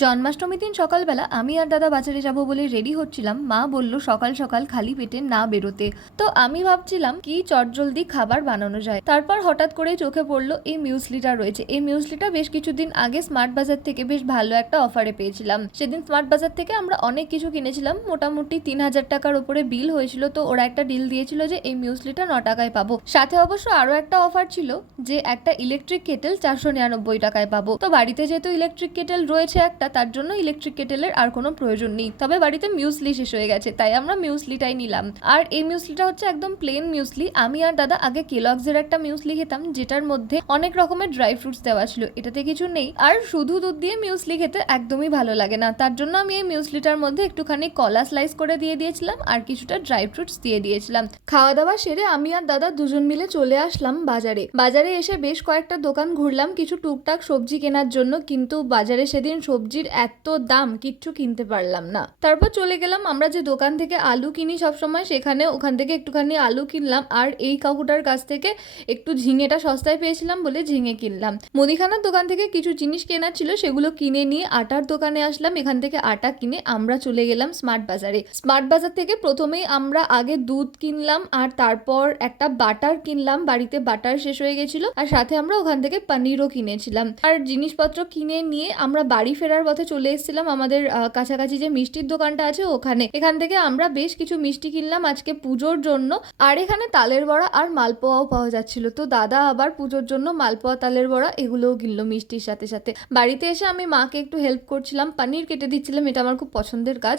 জন্মাষ্টমীর দিন সকালবেলা আমি আর দাদা বাজারে যাব বলে রেডি হচ্ছিলাম। মা বলল, সকাল সকাল খালি পেটে না বেরোতে। তো আমি ভাবছিলাম কি চটজলদি খাবার বানানো যায়। তারপর হঠাৎ করে চোখে পড়ল এই মিউসলিটা রয়েছে। এই মিউসলিটা বেশ কিছুদিন আগে স্মার্ট বাজার থেকে বেশ ভালো একটা অফারে পেয়েছিলাম। সেদিন স্মার্ট বাজার থেকে আমরা অনেক কিছু কিনেছিলাম। মোটামুটি তিন হাজার টাকার উপরে বিল হয়েছিল। তো ওরা একটা ডিল দিয়েছিল যে এই মিউসলিটা ন টাকায় পাবো। সাথে অবশ্য আরও একটা অফার ছিল যে একটা ইলেকট্রিক কেটেল চারশো নিরানব্বই টাকায় পাবো। তো বাড়িতে যেহেতু ইলেকট্রিক কেটেল রয়েছে একটা তার জন্য ইলেকট্রিক কেটেলের আর কোনো প্রয়োজন নেই। তবে বাড়িতে মিউসলি শেষ হয়ে গেছে, তাই আমরা মিউসলিটাই নিলাম। আর এই মিউসলিটা হচ্ছে একদম প্লেন মিউসলি আমি আর দাদা আগে কেলগসের একটা মিউসলি খেতাম, যেটার মধ্যে অনেক রকমের ড্রাই ফ্রুটস দেওয়া ছিল। এটাতে কিছু নেই। আর শুধু দুধ দিয়ে মিউসলি খেতে একদমই ভালো লাগে না। তার জন্য আমি এই মিউসলিটার মধ্যে একটুখানি কলা স্লাইস করে দিয়ে দিয়েছিলাম আর কিছুটা ড্রাই ফ্রুটস দিয়ে দিয়েছিলাম। খাওয়া দাওয়া সেরে আমি আর দাদা দুজন মিলে চলে আসলাম বাজারে। বাজারে এসে বেশ কয়েকটা দোকান ঘুরলাম, কিছু টুকটাক সবজি কেনার জন্য। কিন্তু বাজারে সেদিন সবজির এত দাম কিচ্ছু কিনতে পারলাম না। তারপর চলে গেলাম আমরা যে দোকান থেকে আলু কিনি সবসময়, সেখানে ওখান থেকে একটুখানি আলু কিনলাম আর এই কাকুটার কাছ থেকে একটু ঝিঙেটা সস্তায় পেয়েছিলাম বলে ঝিঙে কিনলাম। মুদিখানার দোকান থেকে কিছু জিনিস কেনার ছিল, সেগুলো কিনে নিয়ে আটার দোকানে আসলাম। এখান থেকে আটা কিনে আমরা চলে গেলাম স্মার্ট বাজারে। স্মার্ট বাজার থেকে প্রথমেই আমরা আগে দুধ কিনলাম আর তারপর একটা বাটার কিনলাম। বাড়িতে বাটার শেষ হয়ে গেছিল আর সাথে আমরা ওখান থেকে পনিরও কিনেছিলাম। আর জিনিসপত্র কিনে নিয়ে আমরা বাড়ি ফেরার পথে চলে এসেছিলাম আমাদের কাছাকাছি যে মিষ্টির দোকানটা আছে ওখানে। এখান থেকে আমরা বেশ কিছু মিষ্টি কিনলাম আজকে পুজোর জন্য। আর এখানে তালের বড়া আর মালপোয়াও পাওয়া যাচ্ছিল। তো দাদা আবার পুজোর জন্য মালপোয়া, তালের বড়া এগুলোও কিনলো মিষ্টির সাথে সাথে। বাড়িতে এসে আমি মাকে একটু হেল্প করছিলাম, পনির কেটে দিচ্ছিলাম, এটা আমার খুব পছন্দের কাজ।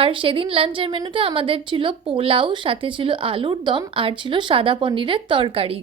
আর সেদিন লাঞ্চের মেনুতে আমাদের ছিল পোলাও, সাথে ছিল আলুর দম, আর ছিল সাদা পনিরের তরকারি।